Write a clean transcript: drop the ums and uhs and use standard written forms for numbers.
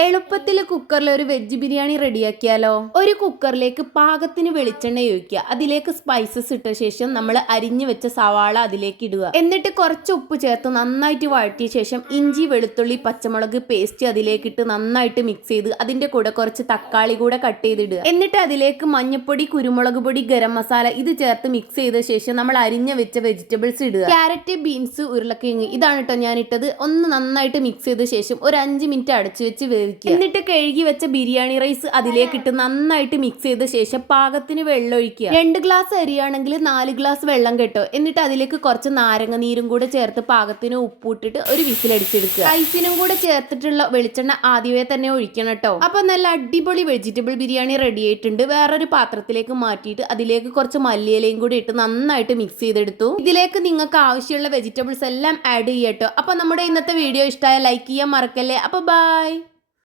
എളുപ്പത്തിൽ കുക്കറിൽ ഒരു വെജ് ബിരിയാണി റെഡിയാക്കിയാലോ? ഒരു കുക്കറിലേക്ക് പാകത്തിന് വെളിച്ചെണ്ണ ഒഴിക്കുക. അതിലേക്ക് സ്പൈസസ് ഇട്ട ശേഷം നമ്മൾ അരിഞ്ഞു വെച്ച സവാള അതിലേക്ക് ഇടുക. എന്നിട്ട് കുറച്ച് ഉപ്പ് ചേർത്ത് നന്നായിട്ട് വഴറ്റിയ ശേഷം ഇഞ്ചി, വെളുത്തുള്ളി, പച്ചമുളക് പേസ്റ്റ് അതിലേക്ക് ഇട്ട് നന്നായിട്ട് മിക്സ് ചെയ്ത് അതിന്റെ കൂടെ കുറച്ച് തക്കാളി കൂടെ കട്ട് ചെയ്തിടുക. എന്നിട്ട് അതിലേക്ക് മഞ്ഞപ്പൊടി, കുരുമുളക് പൊടി, ഗരം മസാല ഇത് ചേർത്ത് മിക്സ് ചെയ്ത ശേഷം നമ്മൾ അരിഞ്ഞു വെച്ച വെജിറ്റബിൾസ് ഇടുക. ക്യാരറ്റ്, ബീൻസ്, ഉരുളക്കിഴങ്ങ് ഇതാണ് കേട്ടോ ഞാൻ ഇട്ടത്. ഒന്ന് നന്നായിട്ട് മിക്സ് ചെയ്ത ശേഷം ഒരു 5 മിനിറ്റ് അടച്ചു വെച്ച് വേവിക്കുക. എന്നിട്ട് കഴുകി വെച്ച ബിരിയാണി റൈസ് അതിലേക്ക് ഇട്ട് നന്നായിട്ട് മിക്സ് ചെയ്ത ശേഷം പാകത്തിന് വെള്ളം ഒഴിക്കുക. 2 ഗ്ലാസ് അരിയാണെങ്കിൽ 4 ഗ്ലാസ് വെള്ളം കേട്ടോ. എന്നിട്ട് അതിലേക്ക് കുറച്ച് നാരങ്ങ നീരും കൂടെ ചേർത്ത് പാകത്തിന് ഉപ്പിട്ടിട്ട് ഒരു വിസിലടിച്ചെടുക്കുക. റൈസിനും കൂടെ ചേർത്തിട്ടുള്ള വെളിച്ചെണ്ണ ആദ്യമേ തന്നെ ഒഴിക്കണം കേട്ടോ. അപ്പൊ നല്ല അടിപൊളി വെജിറ്റബിൾ ബിരിയാണി റെഡി ആയിട്ടുണ്ട്. വേറൊരു പാത്രത്തിലേക്ക് മാറ്റിയിട്ട് അതിലേക്ക് കുറച്ച് മല്ലിയിലയും കൂടി ഇട്ട് നന്നായിട്ട് മിക്സ് ചെയ്തെടുത്തു. ഇതിലേക്ക് നിങ്ങൾക്ക് ആവശ്യമുള്ള വെജിറ്റബിൾസ് എല്ലാം ആഡ് ചെയ്യട്ടോ. അപ്പൊ നമ്മുടെ ഇന്നത്തെ വീഡിയോ ഇഷ്ടമായ ലൈക്ക് ചെയ്യാൻ മറക്കല്ലേ. അപ്പൊ ബൈ.